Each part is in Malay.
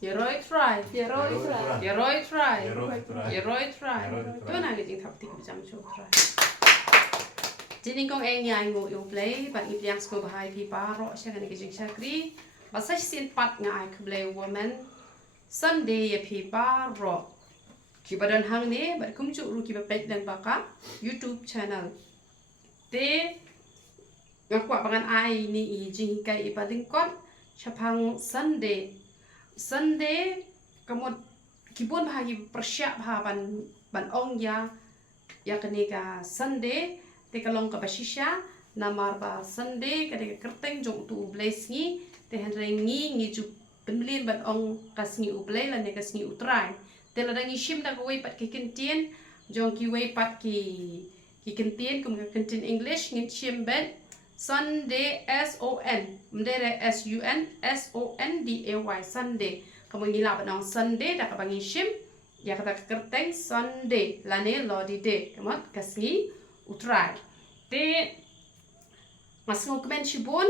Yeroi try. Yeroi try. Yeroi try. Yeroi try. Yeroi try. Yeroi try. Tôi nói cái gì thập tích jam show try. Chỉ nên con anh nhảy ngồi yêu play, bạn yêu yang school bahai pi pa ro siya cái gì sakri. Basta sin pat nga ai play woman. Sunday ya pi pa ro. Kibadan hang ne, bạn cũng chịu ru kiba page dan baka YouTube channel. Te ngaku abangan ai ni i jing kai ipadingkot chapang Sunday kamot kibun bahagi persiap ban ong ya kenika Sunday te kalong ka basisya namar ba Sunday kadeka kerteng jong tu bless ngi te henrengi ngi ju penblin ban ong kasngi ublay lan ne kasngi utrai te ladangi shim da wei pat ki kentien jong ki wei pat ki kentien kum ka kentien English ngin shim ben Sunday SON mdere SUNSONDAY Sunday kamu ngila banang Sunday da kabangi shim ya kata kerteng Sunday lane lodi de kamat kasngi utrai te masngo kemen shibun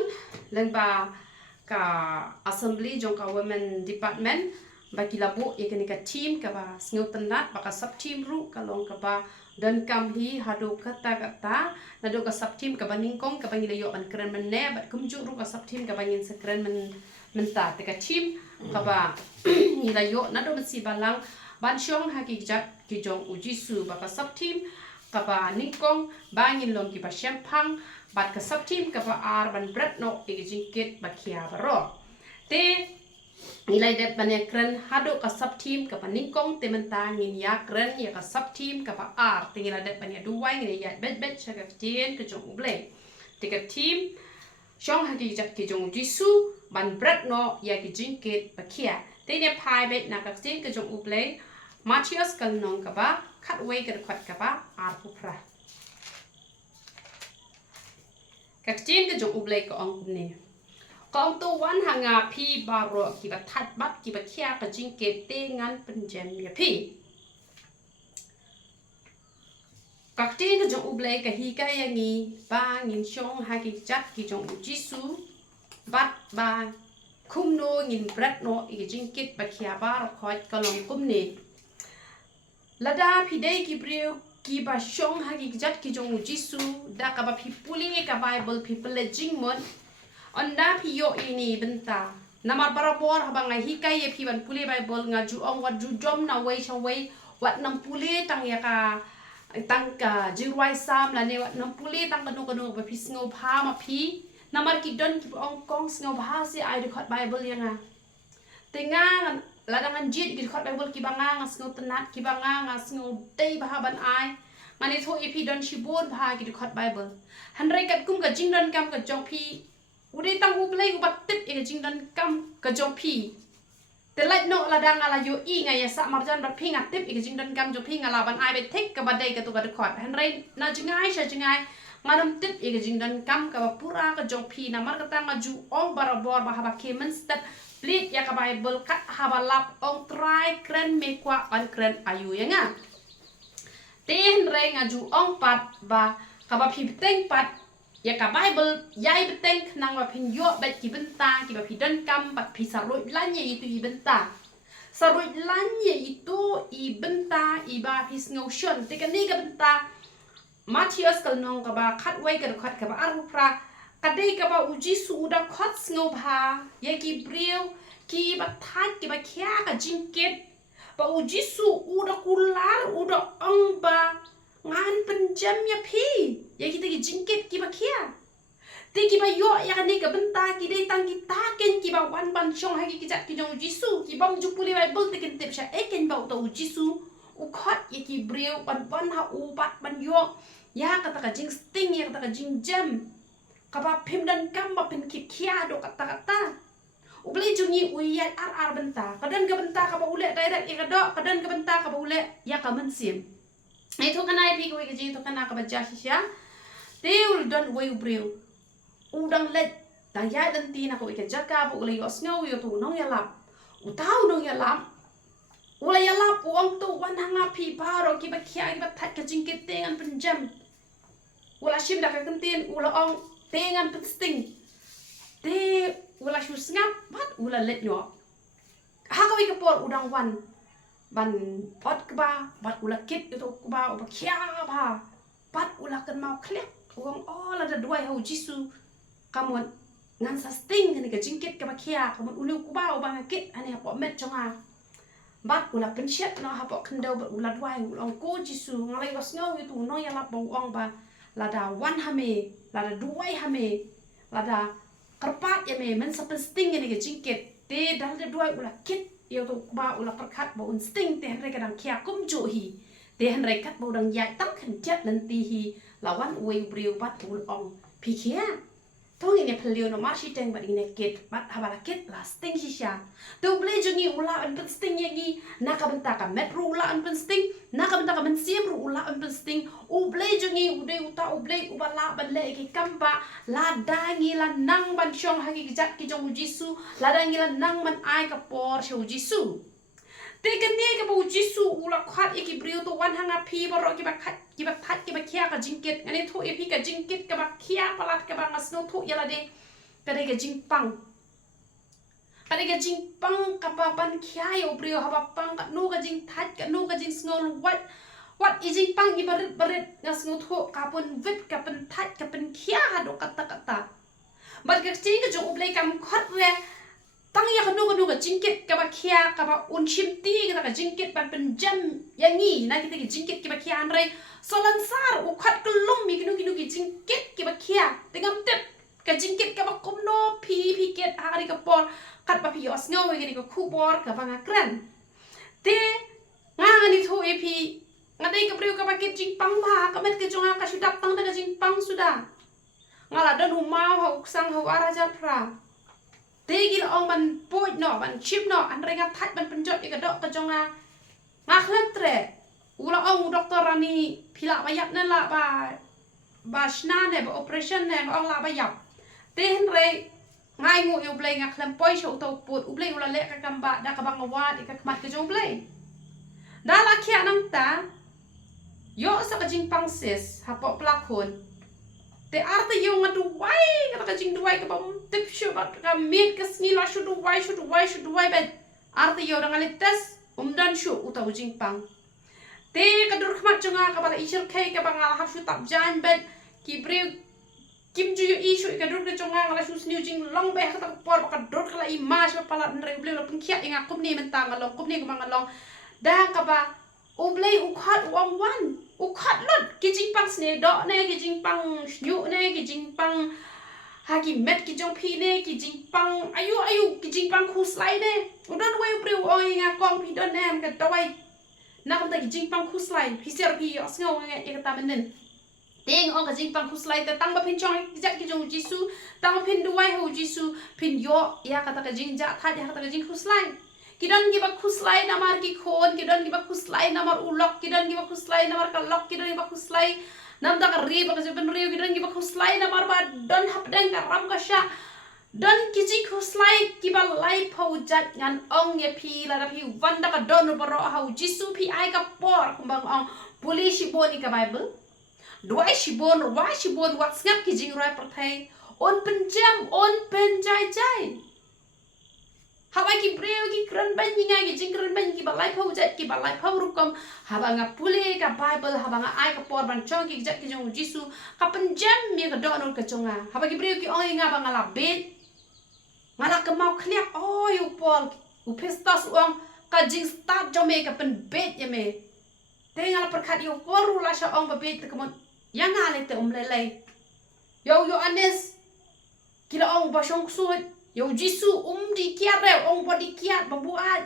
lan ba ka assembly jong ka women department ba kilabu ya kini ka team ka ba sngo tenat ba ka sub team ru kalong ka ba dan kam hi hado kata na do ka sub team ka ba ningkong ka ba ngilayo ban keren men ne ba kumju ru ka sub team ka ba ngin sekeren menta te ka team ka ba ngilayo na do si balang ban syong hakijat ki jong ujisu ba ka sub team ka ba ningkong ba ngin long ki ba syempang bat ka sub team ka ba ar ban bret no i jingkit ba khia ba ro te nilai det banyak keren hado ka sub team ka paningkong tementa ngin ya keren ya ka sub team ka pa ar tingila det banyak duai ngin ya bet sha ka tien ke jong uble te ka team shong ha ki jak ki jong jisu ban bret no ya ki jingkit pa khia te ne phai bet na ka tien ke jong uble Matthias kal nong ka ba khat wei ka khat ka ba ar pupra ka tien ke jong uble ka ong ne Kau tu wan hanga pi baro kiba that bat kiba kia ka jingke tengan penjem ya pi. Kakti ka jong uble ka hi ka yangi ba ngin shong ha ki chat ki jong jisu bat ba kum no ngin bret no i jingkit ba kia baro khoi kalong kum ne. Lada pi dei ki brio ki ba shong ha ki chat ki jong jisu da ka ba pi puli ka bible people le jingmon Onda piyo ini benta namar barabor habang ngai hikai ye piban pule bible nga ju ong wat ju jom na wei chawei wat nam pule tang ya ka tang ka jiwai sam la ne wat nam pule tang ka no ba pis ngo pha ma pi namar ki don ki ong kong ngo pha si ai de khot bible ya nga tenga ladangan jit ki khot bible ki banga nga ngo tenat ki banga nga ngo dei ba ban ai mani tho ipi don shibon pha ki khot bible hanrai kat kum ka jingdon kam ka jong pi Udah tang ublay ubat tip ina jingdan kam ka jong pi. Telait no ladang ala yo i nga ya sa marjan bat pi nga tip ina jingdan kam jong pi nga laban ai bet tek ka badai ka tu ka dekot. Henry na jingai sha jingai ngadam tip ina jingdan kam ka pura ka jong pi na mar kata nga ju ong barabor ba haba kemen stat blit ya ka bible kat haba lap ong try kren me kwa an kren ayu ya nga. Ten re nga ju ong pat ba ka ba pi teng pat ya ka bible yai beteng nang wa pin yo bet ki benta ki ba pidan kam bat pisaroi lanye itu i benta saroi lanye itu i benta i ba pis ngotion te kan ni ka benta Matthias kal nong ka ba khat wei ka khat ka ba aru pra ka dei ka ba uji su da khat ngo bha ye ki breu ki ba that ki ba khia ka jingket ba uji su u da kular u da ong ba ngan penjam ya pi ya kita ki jingkit ki ba kia te ki ba yo ya ne ka benta ki dei tang ki ta ken ki ba wan ban shong ha ki jat ki jong jisu ki bang ju puli bible te ken tep sha e ken ba to jisu u khat ya ki breu ban ha u bat ban yo ya kata ka jing sting ya kata ka jing jam ka ba phim dan kam ba pen ki kia do kata u beli jungi u ya ar benta kadan ka benta ka ba ule direct ya ka do kadan ka benta ka ba ule ya ka mensim itu kan ai pi ko ke jing to kan ka ba ja sha Deul don way breu udang let dang ya dan tina ko ke jaka bu le yo snow yo tu nong ya lap u tau nong ya lap ula ya lap uang tu wan hanga pi paro ki ba khia ki ba that ka jing ke tengan penjam ula shim da ka kentin ula ong tengan pensting te ula shu snap bat ula let yo ha ko ika por udang wan ban pot keba bat ula kit itu keba uba kia ba bat ula kan mau klek uang la da duai hau jisu kamu ngan sa sting ni ka jingkit ka kia kamu ulu keba uba ngakit ane po met jonga bat ula pensiat no hapo kendau bat ula duai ulang ko jisu ngalai was ngau itu no ya la uang ba lada wan hame lada duai hame lada kerpat ya me men sa sting ni ka jingkit te dal da duai ula kit yêu tu ba ula perkat ba un sting te re kadang kia kum ju hi te han re kat ba dang yai tak khan chat lan ti hi lawan ui briu bat ul ong pi kia to ni ne phliu no ma shi teng ba ni ket bat habala ket la sting shi sha tu ble ju ni ula an pen sting ye gi na ka benta ka met ru ula an pen sting na ka benta ka men sim ru ula an pen sting u ble ju ni u de u ta u ble u ba la ban le ki kamba la da ngi la nang ban chong ha ki jat ki jong jisu la da ngi la nang man ai ka por shu jisu te kan ne ka bu jisu ula khat e ki briu to wan hanga phi ba ro ki ba khat ki ba that ki ba khia ka jingket ane thu e phi ka jingket ka ba khia palat ka ba ngasno thu yala de ka de ka jingpang ka de ka jingpang ka ba ban khia yo briu ha ba pang ka no ka jing that ka no ka jing snol what i jingpang i barit ngasno thu ka pun vit ka pen that ka pen khia ha do kata bat ka chi ka jo ublei kam khat re tang ya kanu ka jingkit ka ba khia ka ba un chim ti ka jingkit ban pen jam yangi na kita ki jingkit ki ba khia an re solan sar u khat kelum mi kinu ki jingkit ki ba khia tengam tep ka jingkit ka ba komno phi ket hari ka por kat ba phi os ngau ki ka khu bor ka ba ngakran te nga ni thu e phi ngadai ka priu ka ba kit jingpang ba ka met ke jonga ka sudak tang da ka jingpang sudah ngala dan humau ha uksang ha arajar pra tegil ong ban poit no ban chip no an renga that ban penjot ka dok ka jonga ngaklan tre ula ong doktor rani phila ba yap na la ba shna ne ba operation ne ong la ba yap te hen re ngai ngu yu blai ngaklan poi sho to put u blai ula le ka kamba da ka bang wa ka kmat ka jong blai da la khia nang ta yo sa ka jing pang sis ha po plakon te arta yung adu wai ka jing duai ka bam tip shu ba ka mit ka snila shu duai ba arta yo dang alitas dan shu uta jing pang te ka dur khmat chunga ka bala ishir kai ka bangala ha shu tap jan ben ki bre kim ju i shu ka dur ka chunga ngala shu sniu jing long ba ka por ka dur kala i ma shu pala ndre ble lo pun khia inga kum ni men tang long kum ni ka mangalong da ka ba ublei ukhat wang wan ukhat lot ki jing pang sne do ne ki jing pang shu ne ki jing pang ha ki met ki jong phi ne ki jing pang ayu ki jing pang khu slai ne udon wei priu oi nga kong phi don nem ka doi na kam ta ki jing pang khu slai phi ser phi os ngau nga e ka ta men teng ong ka jing pang khu slai ta tang ba phin chong ki jak ki jong jisu tang ba phin duai ho jisu phin yo ya ka ta ka jing ja tha ya ka ta ka jing khu slai kidan ki ba khuslai namar ki khon kidan ki ba khuslai namar ulok kidan ki ba khuslai namar ka lok kidan ki ba khuslai nam da ka ri ba ka ben ri kidan ki ba khuslai namar ba don hap den ka ram ka sha don ki ji khuslai ki ba lai phau jat ngan ong ye phi la da phi wan da ka don ba ro hau jisu phi ai ka por kumbang ong polish boni ka bible duai shibon wa shibon wat ngap ki jing roi prathai on penjam on penjai jai habai ki breu ki kran ban ngai ki jing kran ban ki ba lai phau jat ki ba lai phau rukom haba nga pule ka bible haba nga ai ka por ban chong ki jat ki jong jisu ka penjam mi ka do non ka chonga haba ki breu ki oi nga ba nga la bet ngala ka mau khliak oi u pol u pestas uang ka jing start jome ka pen bet ye me te ngala perkhat yo poru la sha ong ba bet ka mon yang ngale te le yo anes kila ong ba shong suit yo jisu di kiat re ong body kiat babuat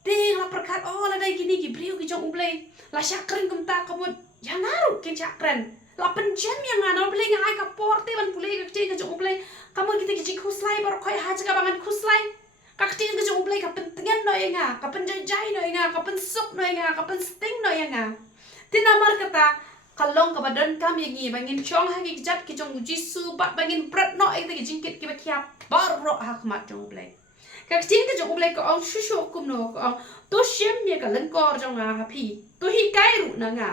ting la perkat la dai gini ki brio ki jong umble la syakren kum ta kamut ya ngaru kin syakren la penjen yang ngana umble ngai ka porte ban pule ka ti ka jong umble kamu kita ki jing khuslai bar khoi ha jaga bangan khuslai ka ti ka jong umble ka pentengan no nga ka penjai no nga ka pensuk no nga ka pensting no nga tinamar kata kalong ka badan kami ngi bangin chong ha ki jat ki jong jisu ba bangin prat no ek ki jingkit ki ba khiap bar ro ha khmat jong ble ka tin ka jong ble ko ong shu kum no ko ong to shem me ka len kor jong ha phi to hi kai ru na nga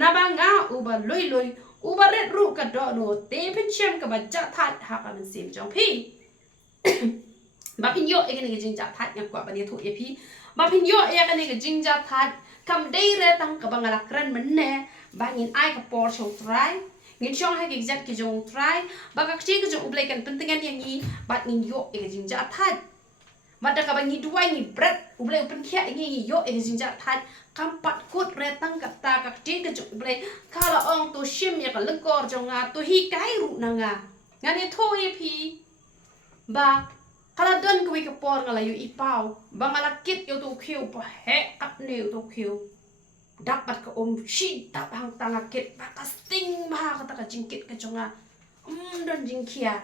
na ba nga u ba loi u ba ret ru ka do no te phin shem ka ba ja that ha ka men sim jong phi ba phin yo e ke jing ja that nga kwa ba ni thu e phi ba phin yo e ke jing ja that kam dei re tang ka bangala kran men ne ba ngin ai ka por chong try ngin chong ha ke jat ki jong try ba ka chi ke jong ublai kan pentingan yang ni ba ngin yo e ke jing ja that mada ka bangi duai ni bread ublai upen khia ngi yo e jing ja that kam pat khut re tang ka ta ka chi ke jong ublai kala ong to shim ya ka lengkor jong nga to hi kai ru na nga ngani tho e phi ba kala don ko ke por ngala yu I pau ba ngala kit yo to khiu pa he kap ne yo to khiu dapat ka shi tap hang tanga kit ba ka sting ba ka ta ka jingkit ka jonga don jing khia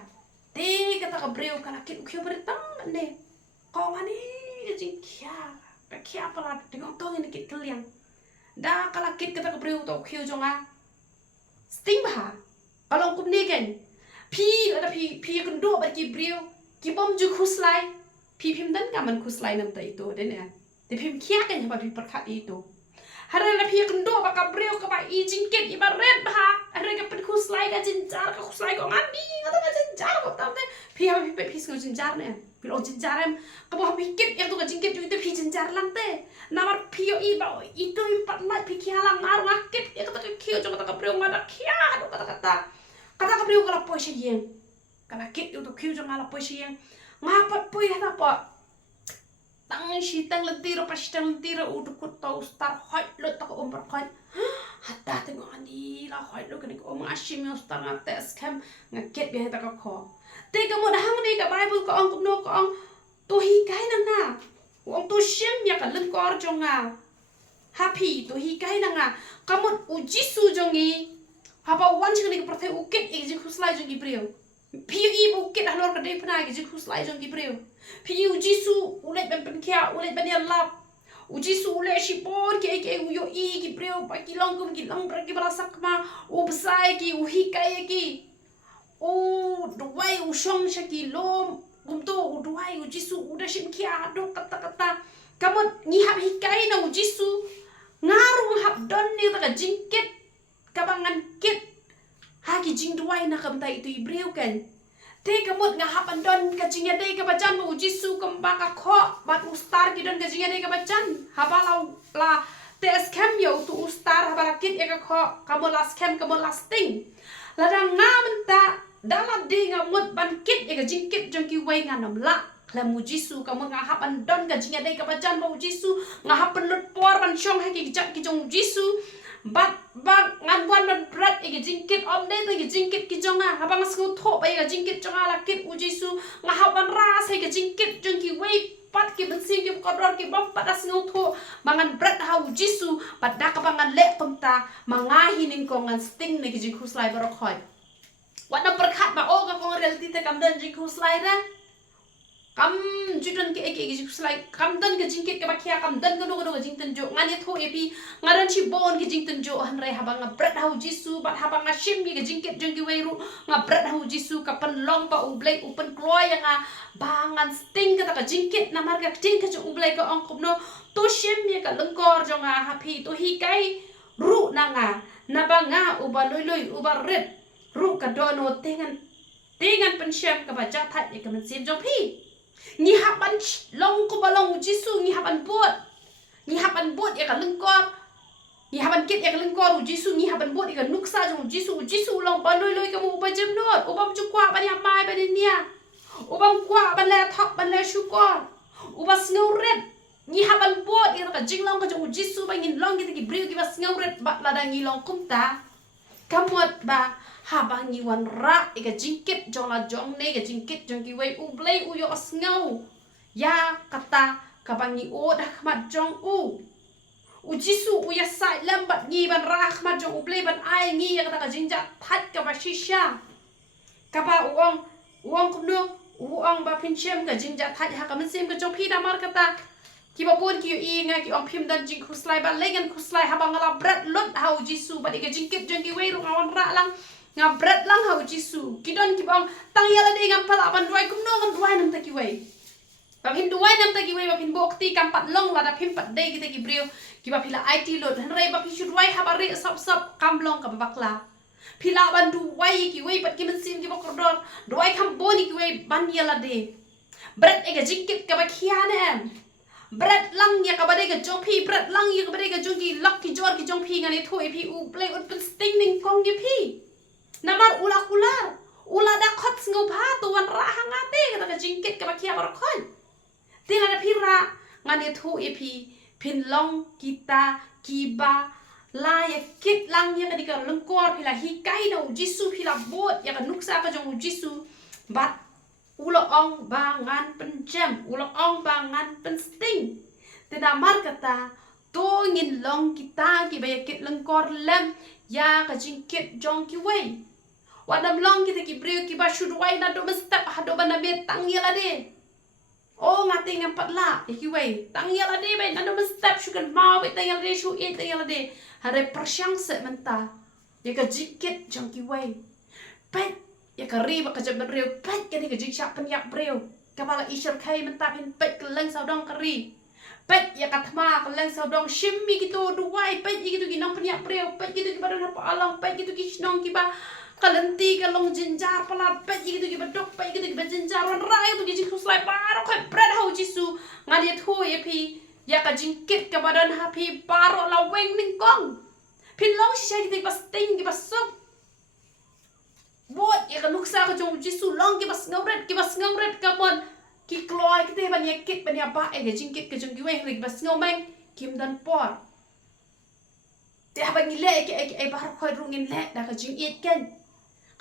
te ka ta ka breu kala kit khiu ber tang ne ko ngani jing khia ka khia pala tengok to ni kit keliang da kala kit ka ta ka breu to khiu jonga sting ba kalau kum ni kan pi ada pi kan do ba ki breu ki bom ju khuslai pi phim dan ka man khuslai nam ta itu den ya te phim khia kan ba pi perkhat itu harala pi kan do ba ka breu ka ba I jingket I ba red ba harala ka pen khuslai ka jinjar ka khuslai ko ngani ngata ka jinjar ko tam te pi ha pi sku jinjar ne pi lo jinjar em ka ba pi kit yang to ka jingket ju te pi jinjar lang te namar pi yo I ba itu I pat lai pi khia lang ngar ngakit ya ka ta khio jo ka breu ngada khia do kata ka breu ka la po shi yen kana kit yo to khiu jo ngala po shi yen ngapat po ya ta pa tang shi tang lentiro pas tang lentiro udu ko to star hot lo to ko umbar kan hatta te ngo ani la hot lo kan ko ashim yo star na tes kam ngaket bi ta ko kho te ka mo hang ni ka bible ko ong ko no ko ong to hi kai na na ong to shim ya ka len ko jonga happy to hi kai na nga ka mo ujisu jongi haba wan chini ko prothe ukit ik ji khuslai jongi brio Piu ibu kit halor ka dei pna ke jiku slai jong gibreu piu jisu ulai ben pen kya ulai ben lap ujisu ulai shi por ke yo I gibreu pa ki long kum ki long ki barasak ma u besai ki u hikai ki u duai u shong shaki lom gum to u duai u jisu udah shin kya do kata kamu ni hab hikai na u jisu ngaru hab don ni ta jingket kabangan kit haki jing duai na kam ta itu ibreu kan te kamut nga hapan don ka jingya dei ka bajan mo jisu kam ba ka kho bat ustar ki don ka jingya dei ka bajan haba la te scam yo tu ustar haba la kit ka kho kamola scam kamola sting la da nga menta dala de nga mut ban kit ka jing kit jong ki wei nga nam la la mu jisu kamut nga hapan don ka jingya dei ka bajan mo jisu nga hapan lut por ban shong haki jat ki jong jisu bat ngan wan man brat ige jingkit om de ige jingkit ki jonga habang sku tho ba ige jingkit jonga la kit ujisu nga haban ras ige jingkit jongki wei pat ki bensin ki kodor ki bam pada sku tho mangan brat ha ujisu pat da ka bangan le pemta mangahi ning ko ngan sting ne ki jingku slai barok khoi wana perkhat ba o ka kong reality te kam dan jingku slai ra kam judan ke eke jingku slai kam dan ke jingkit ke bakia kam dan ke no ke jingten jo ngani tho epi ngaran chi bon ke jingten jo han rai habang brat hau jisu bat habang shim ke jingkit jongki weiru nga brat hau jisu ka pen long pa ublai upen kloy nga bangan sting ke ta jingkit na marga ting ke jo ublai ka ong kopno to shim ye ka lengkor jo nga happy to hi kai ru na nga na ba nga uba loi uba red ru ka do no tengan pen sham ka ba ja that ye ka men sim jo phi ni haban long ko balong jisu ni haban bot ya ka lengkor ni haban kit ya ka lengkor jisu ni haban bot ya ka nuksa jong jisu long ba loi ka mu ba jem not ubam chu kwa ba ya mai ba nia ubam kwa ba la thok ba la shu ko ubas ngau red ni haban bot ya ka jinglong ka jong jisu ba ngin long ki briu ki bas ngau red ba la da ngi long kum ta kamot ba habang ni wan ra ika jingkit jong la jong ne ika jingkit jong ki wei u blei u yo asngau ya kata kabang ni o dah khmat jong u jisu u ya sai lambat ngi ban ra khmat jong u blei ban ai ngi ya kata ka jingja phat ka ba shisha kapa uong kumno uong ba pinchem ka jingja phat ha ka men sem ka jong phi da mar kata ki ba bon ki yo I nga ki ong phim dan jing khuslai ba lengan khuslai habang ngala brat lot hau jisu ba ika jingkit jong ki wei ru ngawan ra lang nga brat lang hau jisu kidon ki bang tang yala de ngam pala ban duai kum no ngam duai nam ta ki wei ba phim duai nam ta ki wei ba phim bokti kam pat long la da phim pat de ki ta ki brio ki ba phila IT lot han rei ba phi shu duai ha ba re sap kam long ka bakla phila ban duai ki wei pat ki men sim ki ba kodor duai kam boni ki wei ban yala de berat ega jingkit ka bakhiane berat lang ya ka badega jongpi berat lang ya ka badega jongki lak ki jor ki jongpi ngani thu epi u play ut pen sting ning kong ye pi namar ular ula da khot ngau pha tu wan ra hangate ka jingkit ka bakhia bar khon tina da phira ngani thu epi pin long kita kiba la ya kit lang ya ka dika lengkor phila hi kai no jisu phila bot ya ka nuksa ka jong jisu bat ula ong bangan penjam ula ong bangan pensting tina mar kata to ngin long kita ki baya kit lengkor lem ya ka jingkit jong ki wei wadam long kita ki breu ki ba shudwai na do mestap hado bana be tang ya la de oh ngati ngampat la ki wei tang ya la de be na do mestap shukan mau be tang ya la de shu e tang ya la de hare persyang se menta ya ka jingkit jong ki wei pet ya ka riba ka jab breu pet ka ni ka jing syak penyak breu kapala isher kai menta pin pet ka leng saudong ka ri pet ya ka thma ka leng saudong shimmi gitu duwai pet gitu ki nong penyak breu pet gitu ki badan apa alang pet gitu ki snong ki ba kalenti ka long jinjar pala pet gitu ki badok pet gitu ki jinjar wan rai gitu ki jing kuslai paro ka bread hau jisu ngadi thu ya pi ya ka jingkit ka badan happy paro la weng ning kong pin long shisha gitu ki pas ting ki pas sok bot ya kan nuksa ka jong jisu long ki bas ngawret ka mon ki kloi ki te ban yakit ban ya ba e ga jingkit ka jong ki we rig bas ngomeng kim dan por te ha ban le ke bar khoi rungin le da ka jing it ken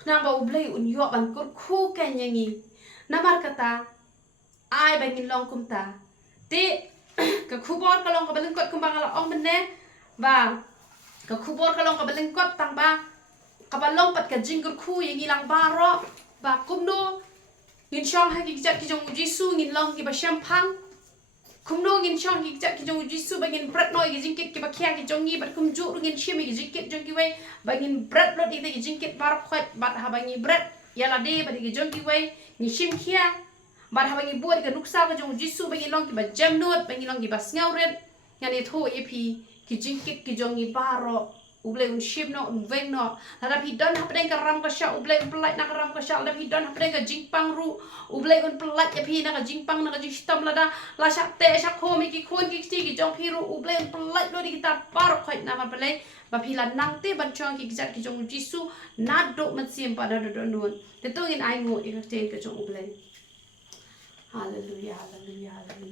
kna ba ublei un yo ban kur khu ken yangi namar kata ai ban ngin long kum ta te ka khubor ka long ka ban kot kum bang la ong ben ne ba ka khubor ka long ka ban kot tang ba kabalong pat ka jinggur khu yang ilang baro ba kumno ngin shong ha ki jat ki jong jisu ngin long ki ba shampang kumno ngin shong ki jat ki jong jisu ba ngin brat noi ki jingkit ki ba khya ki jong ni ba kum ju ngin shimi ki jingkit jong ki wei ba ngin brat lot ite ki jingkit bar khot bat ha ba ngin brat yala de ba ki jong ki wei ni shim khya bat ha ba ngin buat ka nuksa ka jong jisu ba ngin long ki ba jam not ba ngin long ki ba ngauret ngani tho epi ki jingkit ki jong ni baro ublei un ship no un veng no la pi don ha pedeng ka ram ka sha ublei un pelat na ka ram ka sha la pi don ha pedeng ka jingpang ru ublei un pelat ya pi na ka jingpang na ka jing stam la da la sha te sha kho mi ki khon ki ti ki jong pi ru ublei un pelat lo di kita par khoi na ma pelai ba pi la nang te ban chong ki jat ki jong jisu na do mat sim pa da do nun te to in ai ngo i ka te ka jong ublei hallelujah hallelujah hallelujah